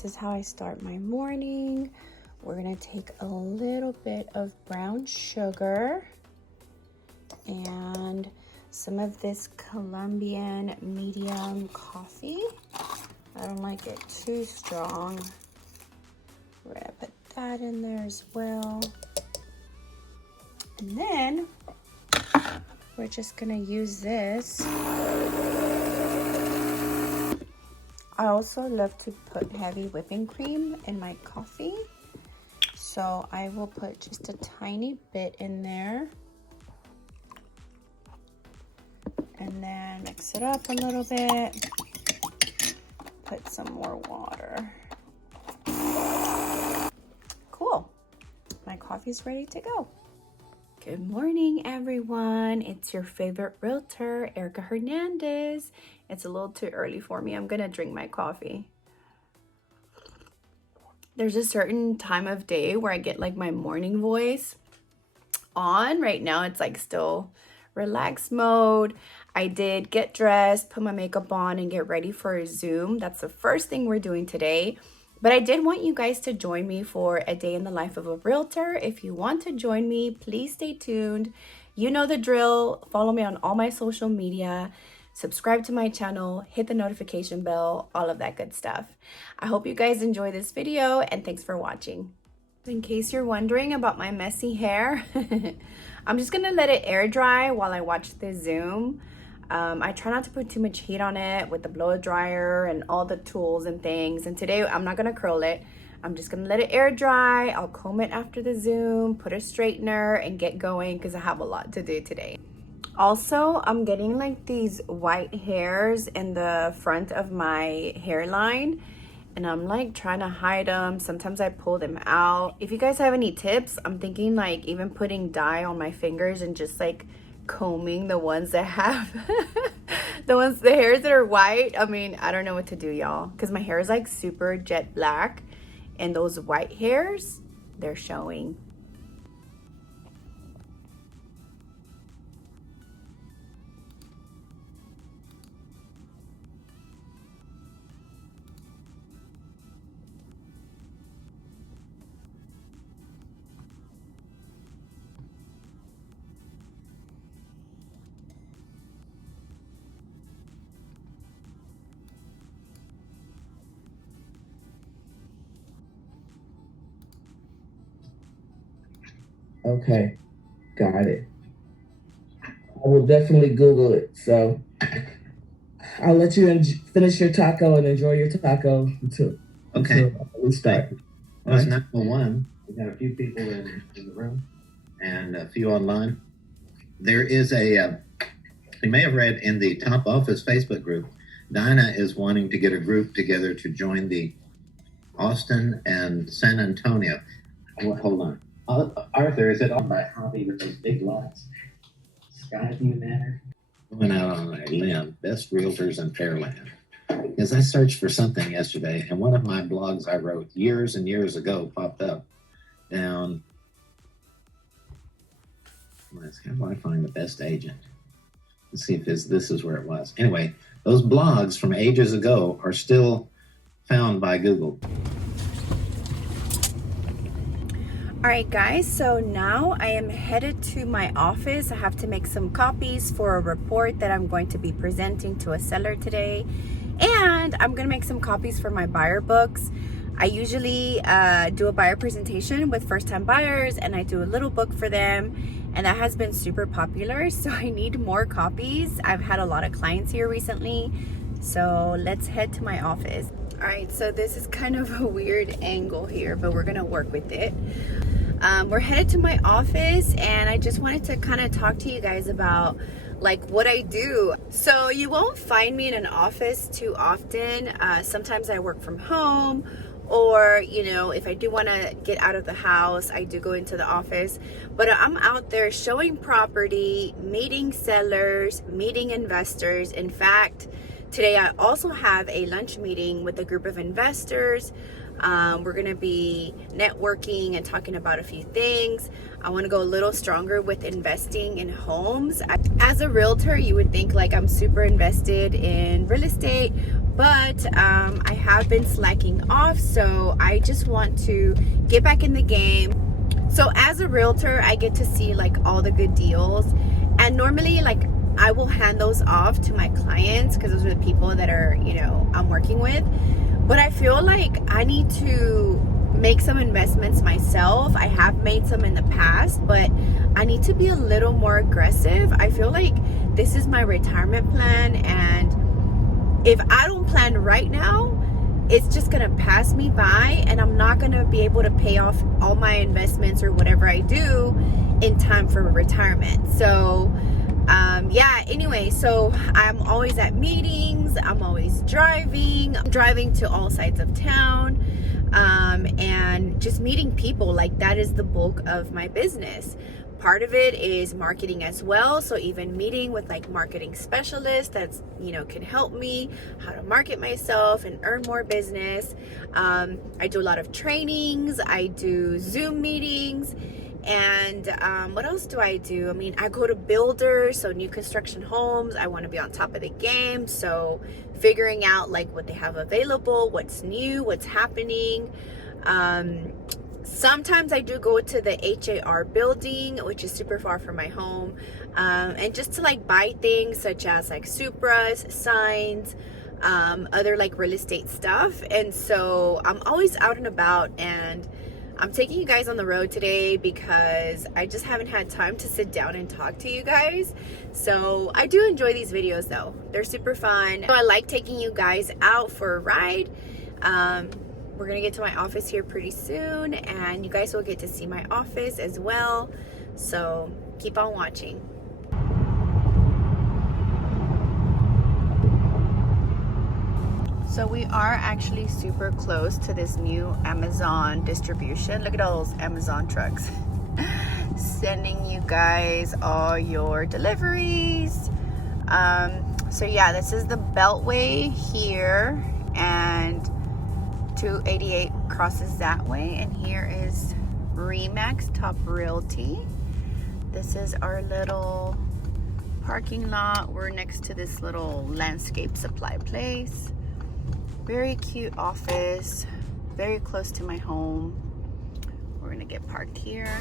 this is how I start my morning. We're gonna take a little bit of brown sugar and some of this Colombian medium coffee. I don't like it too strong. We're gonna put that in there as well. And then we're just gonna use this. I also love to put heavy whipping cream in my coffee. So I will put just a tiny bit in there. And then mix it up a little bit. Put some more water. Cool. My coffee's ready to go. Good morning, everyone. It's your favorite realtor, Erika Hernandez. It's a little too early for me. I'm gonna drink my coffee. There's a certain time of day where I get like my morning voice on. Right now, it's like still relaxed mode. I did get dressed, put my makeup on, and get ready for a Zoom. That's the first thing we're doing today. But I did want you guys to join me for a day in the life of a realtor. If you want to join me, please stay tuned. You know the drill. Follow me on all my social media. Subscribe to my channel. Hit the notification bell. All of that good stuff. I hope you guys enjoy this video, and thanks for watching. In case you're wondering about my messy hair, I'm just going to let it air dry while I watch the Zoom. I try not to put too much heat on it with the blow dryer and all the tools and things. And today I'm not gonna curl it. I'm just gonna let it air dry. I'll comb it after the Zoom, put a straightener, and get going because I have a lot to do today. Also, I'm getting like these white hairs in the front of my hairline, and I'm like trying to hide them. Sometimes I pull them out. If you guys have any tips, I'm thinking like even putting dye on my fingers and just like combing the ones that have the hairs that are white. I mean, I don't know what to do, y'all, because my hair is like super jet black, and those white hairs, they're showing. Okay, got it. I will definitely Google it. So I'll let you finish your taco and enjoy your taco until we start. Well, it's 9:01. We've got a few people in the room and a few online. There is you may have read in the top office Facebook group, Dinah is wanting to get a group together to join the Austin and San Antonio. Hold on. Arthur, is it on by hobby with those big lots? Skyview Manor? Went out on a limb, best realtors in Fairland. Because I searched for something yesterday, and one of my blogs I wrote years and years ago popped up down. How do I find the best agent? Let's see if this is where it was. Anyway, those blogs from ages ago are still found by Google. All right, guys, so now I am headed to my office. I have to make some copies for a report that I'm going to be presenting to a seller today. And I'm gonna make some copies for my buyer books. I usually do a buyer presentation with first-time buyers, and I do a little book for them, and that has been super popular, so I need more copies. I've had a lot of clients here recently, so let's head to my office. All right, so this is kind of a weird angle here, but we're gonna work with it. We're headed to my office, and I just wanted to kind of talk to you guys about like what I do. So you won't find me in an office too often. Sometimes I work from home, or you know, if I do want to get out of the house, I do go into the office. But I'm out there showing property, meeting sellers, meeting investors. In fact, today I also have a lunch meeting with a group of investors. We're gonna be networking and talking about a few things. I wanna go a little stronger with investing in homes. As a realtor, you would think like I'm super invested in real estate, but I have been slacking off, so I just want to get back in the game. So as a realtor, I get to see like all the good deals, and normally like I will hand those off to my clients because those are the people that are, you know, I'm working with. But I feel like I need to make some investments myself. I have made some in the past, but I need to be a little more aggressive. I feel like this is my retirement plan, and if I don't plan right now, it's just gonna pass me by, and I'm not gonna be able to pay off all my investments or whatever I do in time for retirement. So yeah, anyway, so I'm always at meetings, I'm always driving to all sides of town, and just meeting people. Like, that is the bulk of my business. Part of it is marketing as well, so even meeting with like marketing specialists that's, you know, can help me how to market myself and earn more business. I do a lot of trainings, I do Zoom meetings, and what else do I do? I mean, I go to builders, so new construction homes. I want to be on top of the game, so figuring out like what they have available, what's new, what's happening. Sometimes I do go to the HAR building, which is super far from my home, and just to like buy things such as like Supras, signs, other like real estate stuff. And so I'm always out and about, and I'm taking you guys on the road today because I just haven't had time to sit down and talk to you guys. So I do enjoy these videos though. They're super fun. So I like taking you guys out for a ride. We're gonna get to my office here pretty soon, and you guys will get to see my office as well. So keep on watching. So we are actually super close to this new Amazon distribution. Look at all those Amazon trucks sending you guys all your deliveries. So yeah, this is the Beltway here, and 288 crosses that way, and here is Remax Top Realty. This is our little parking lot. We're next to this little landscape supply place. Very cute office, very close to my home. We're gonna get parked here.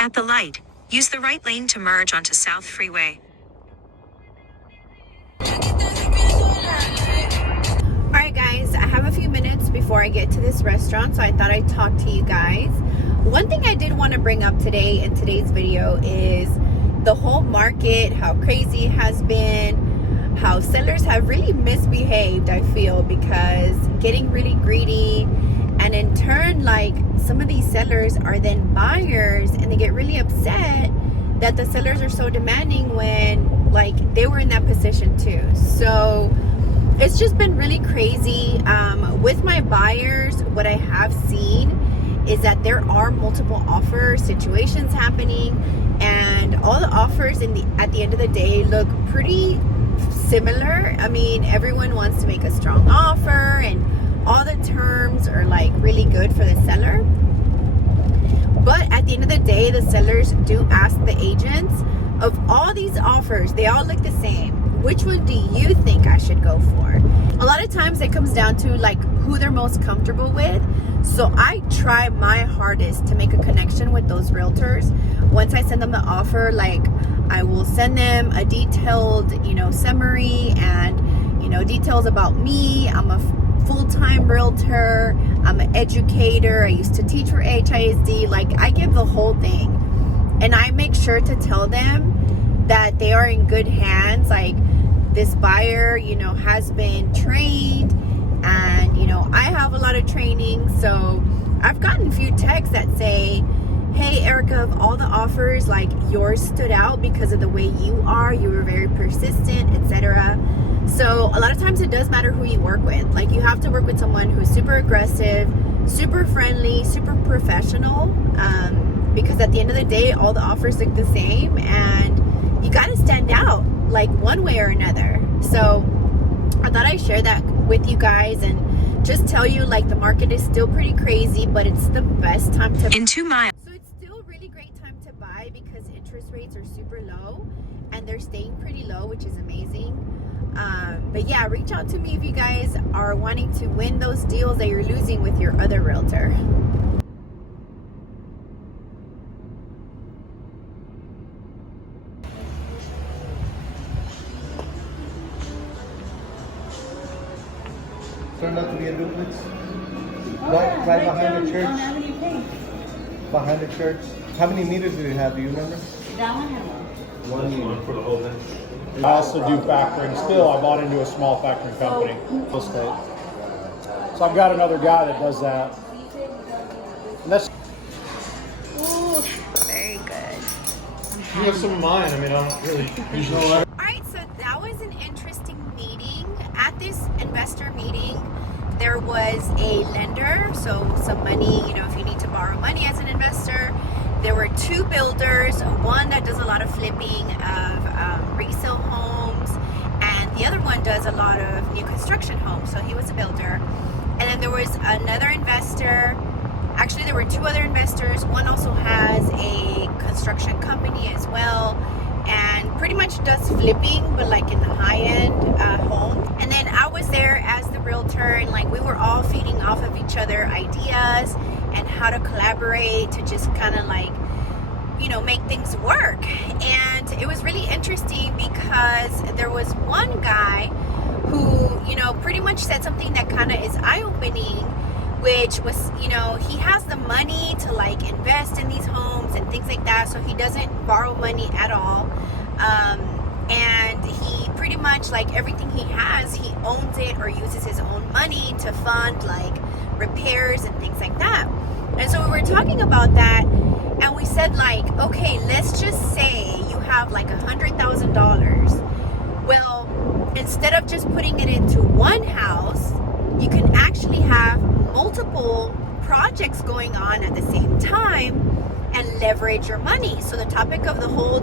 At the light, use the right lane to merge onto South Freeway. Alright guys, I have a few minutes before I get to this restaurant, so I thought I'd talk to you guys. One thing I did want to bring up today in today's video is the whole market, how crazy it has been, how sellers have really misbehaved, I feel, because getting really greedy, and in turn, like, some of these sellers are then buyers, and they get really upset that the sellers are so demanding when, like, they were in that position too. So it's just been really crazy. With my buyers, what I have seen is that there are multiple offer situations happening, and all the offers at the end of the day look pretty similar. I mean, everyone wants to make a strong offer, and all the terms are like really good for the seller. But at the end of the day, the sellers do ask the agents, of all these offers, they all look the same. Which one do you think I should go for? A lot of times it comes down to like who they're most comfortable with. So I try my hardest to make a connection with those realtors. Once I send them the offer, like, I will send them a detailed, summary and, details about me. I'm a full-time realtor. I'm an educator. I used to teach for HISD. Like, I give the whole thing. And I make sure to tell them that they are in good hands. Like, this buyer, you know, has been trained, and, you know, I have a lot of training. So I've gotten a few texts that say, hey, Erica, of all the offers, like, yours stood out because of the way you are. You were very persistent, etc. So a lot of times it does matter who you work with. Like, you have to work with someone who's super aggressive, super friendly, super professional, because at the end of the day, all the offers look the same, and you got to stand out, like, one way or another. So I thought I'd share that with you guys and just tell you, like, the market is still pretty crazy, but it's the best time to In 2 miles. So it's still a really great time to buy because interest rates are super low, and they're staying pretty low, which is amazing. But yeah, reach out to me if you guys are wanting to win those deals that you're losing with your other realtor. Turned out to be a duplex. Right behind the church. How many you pay? Behind the church. How many meters did it have? Do you remember? That one had one. One for the whole thing. I also do factoring. Still, I bought into a small factoring company, real estate. So I've got another guy that does that. And that's Ooh, very good. You have some of mine. I mean, I don't really usually. All right, so that was an interesting meeting. At this investor meeting, there was a lender, so some money, you know, if you need to borrow money as an investor. There were 2 builders, one that does a lot of flipping of resale homes, and the other one does a lot of new construction homes, so he was a builder. And then there was another investor. Actually, there were 2 other investors. One also has a construction company as well, and pretty much does flipping, but like in the high-end homes. And then I was there as the realtor, and like, we were all feeding off of each other ideas and how to collaborate to just kind of, like, you know, make things work. And it was really interesting because there was one guy who, you know, pretty much said something that kind of is eye-opening, which was, you know, he has the money to, like, invest in these homes and things like that, so he doesn't borrow money at all. And he pretty much, like, everything he has, he owns it or uses his own money to fund, like, repairs and things like that. And so we were talking about that, and we said, like, okay, let's just say you have like $100,000. Well, instead of just putting it into one house, you can actually have multiple projects going on at the same time and leverage your money. So the topic of the whole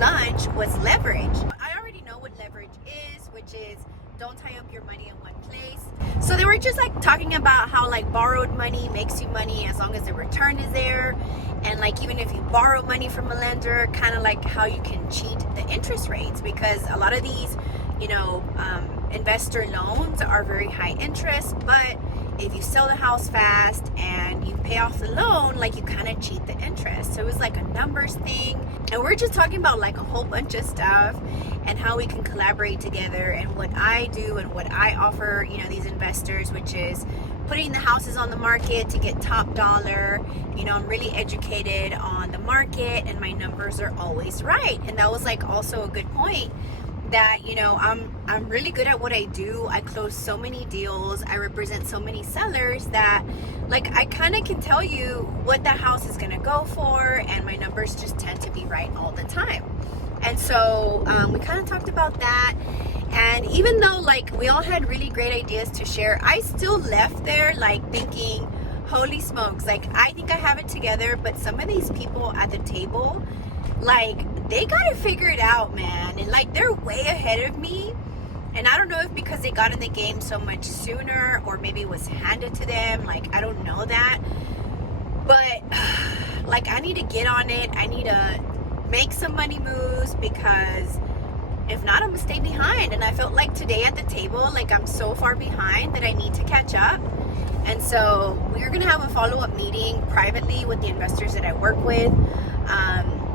lunch was leverage. I already know what leverage is, which is don't tie up your money in one place. So they were just, like, talking about how, like, borrowed money makes you money as long as the return is there, and, like, even if you borrow money from a lender, kind of like how you can cheat the interest rates, because a lot of these, you know, investor loans are very high interest, but if you sell the house fast and you pay off the loan, like, you kind of cheat the interest. So it was like a numbers thing, and we're just talking about, like, a whole bunch of stuff and how we can collaborate together, and what I do and what I offer, you know, these investors, which is putting the houses on the market to get top dollar. You know, I'm really educated on the market, and my numbers are always right. And that was, like, also a good point, that, you know, I'm really good at what I do. I close so many deals, I represent so many sellers that, like, I kind of can tell you what the house is gonna go for, and my numbers just tend to be right all the time. And so we kind of talked about that, and even though, like, we all had really great ideas to share, I still left there, like, thinking, holy smokes, like, I think I have it together, but some of these people at the table, like, they gotta figure it out, man. And, like, they're way ahead of me. And I don't know if because they got in the game so much sooner, or maybe it was handed to them. Like, I don't know that. But, like, I need to get on it. I need to make some money moves, because if not, I'm gonna stay behind. And I felt like today at the table, like, I'm so far behind that I need to catch up. And so we're gonna have a follow-up meeting privately with the investors that I work with.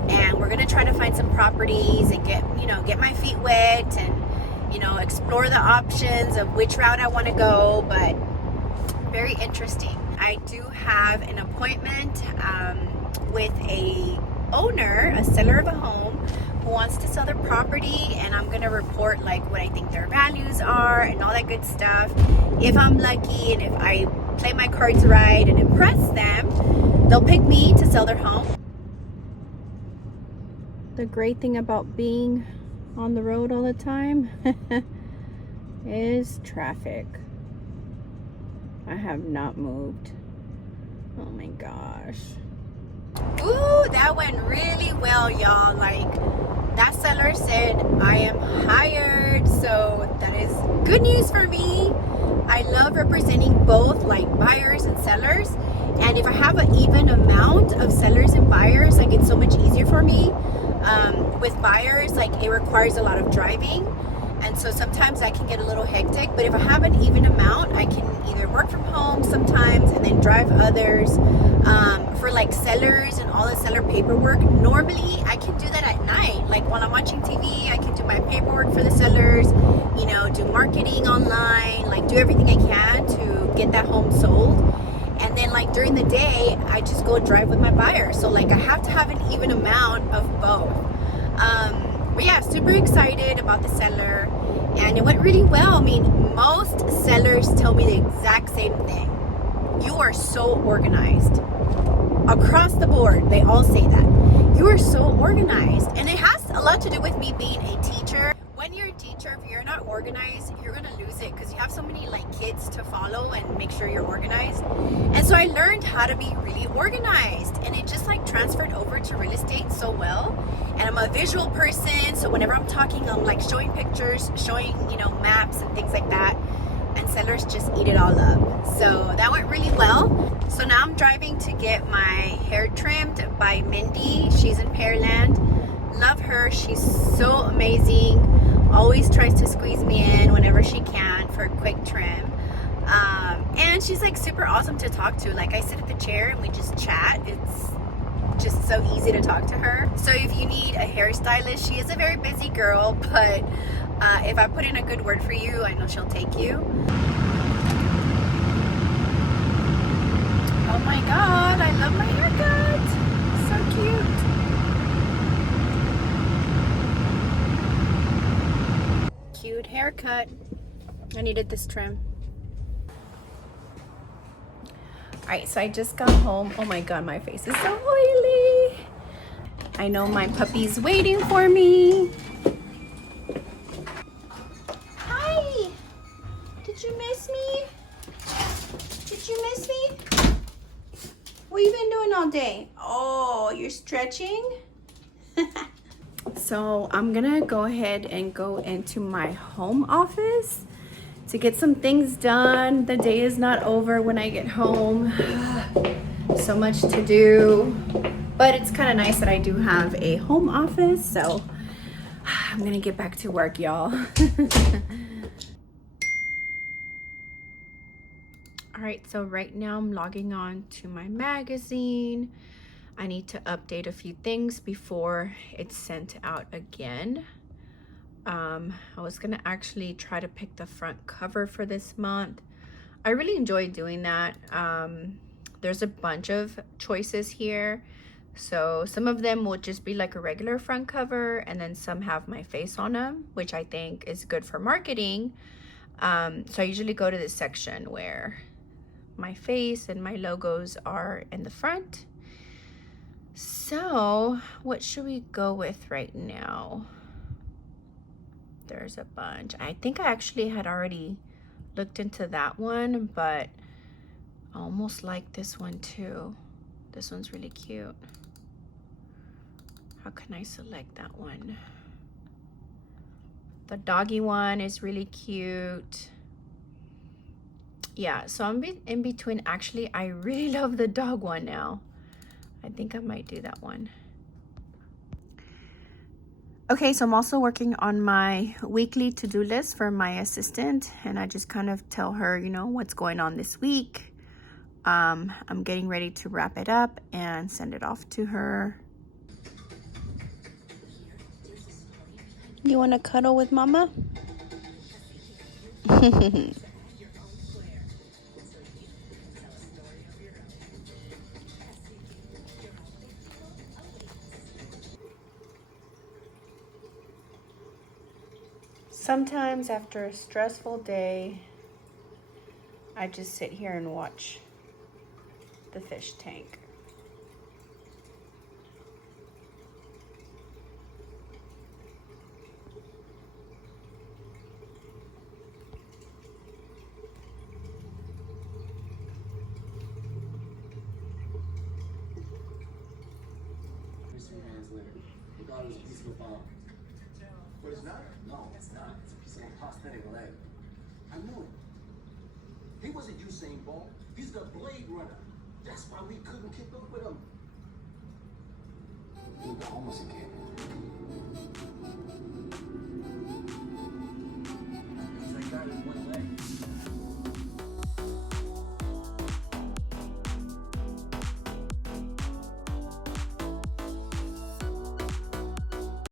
And we're gonna try to find some properties and get my feet wet, and, you know, explore the options of which route I want to go. But very interesting. I do have an appointment with a owner, a seller of a home who wants to sell their property, and I'm gonna report like what I think their values are and all that good stuff. If I'm lucky and if I play my cards right and impress them, they'll pick me to sell their home. The great thing about being on the road all the time is traffic. I have not moved. Oh my gosh. Ooh, that went really well, y'all. Like, that seller said I am hired, so that is good news for me. I love representing both like buyers and sellers, and if I have an even amount of sellers and buyers, like, it's so much easier for me. With buyers, like, it requires a lot of driving, and so sometimes I can get a little hectic, but if I have an even amount, I can either work from home sometimes and then drive others. For like sellers and all the seller paperwork, normally I can do that at night. Like, while I'm watching TV, I can do my paperwork for the sellers, you know, do marketing online, like do everything I can to get that home sold. And then like during the day, I just go drive with my buyer. So like I have to have an even amount of both. But yeah, super excited about the seller, and it went really well. I mean, most sellers tell me the exact same thing. You are so organized. Across the board, they all say that. You are so organized. And it has a lot to do with me being a teacher. When you're a teacher, if you're not organized, you're gonna lose it because you have so many like kids to follow and make sure you're organized. And so I learned how to be really organized, and it just like transferred over to real estate so well. And I'm a visual person, so whenever I'm talking, I'm like showing pictures, showing, you know, maps and things like that, and sellers just eat it all up. So that went really well. So now I'm driving to get my hair trimmed by Mindy. She's in Pearland. Love her. She's so amazing. Always tries to squeeze me in whenever she can for a quick trim. And she's like super awesome to talk to. Like, I sit at the chair and we just chat. It's just so easy to talk to her. So if you need a hairstylist, she is a very busy girl, but if I put in a good word for you, I know she'll take you. Oh my god, I love my haircut. So cute. Cute haircut. I needed this trim. Alright, so I just got home. Oh my god, my face is so oily. I know my puppy's waiting for me. Hi! Did you miss me? Did you miss me? What have you been doing all day? Oh, you're stretching? So I'm gonna go ahead and go into my home office to get some things done. The day is not over when I get home. So much to do, but it's kind of nice that I do have a home office, so I'm gonna get back to work, y'all. All right, so right now I'm logging on to my magazine. I need to update a few things before it's sent out again. I was gonna actually try to pick the front cover for this month. I really enjoy doing that. There's a bunch of choices here. So some of them will just be like a regular front cover, and then some have my face on them, which I think is good for marketing. So I usually go to this section where my face and my logos are in the front. So what should we go with right now? There's a bunch. I think I actually had already looked into that one, but I almost like this one too. This one's really cute. How can I select that one? The doggy one is really cute. Yeah, so I'm in between. Actually, I really love the dog one now. I think I might do that one. Okay, so I'm also working on my weekly to-do list for my assistant, and I just kind of tell her, you know, what's going on this week. I'm getting ready to wrap it up and send it off to her. You want to cuddle with mama? Sometimes after a stressful day, I just sit here and watch the fish tank. Regardless, a piece of a bomb. But it's not? No, it's not. It's a piece of a prosthetic leg. I knew it. He wasn't Usain Bolt. He's the Blade Runner. That's why we couldn't keep up with him. We'll go homeless again. Because I got it one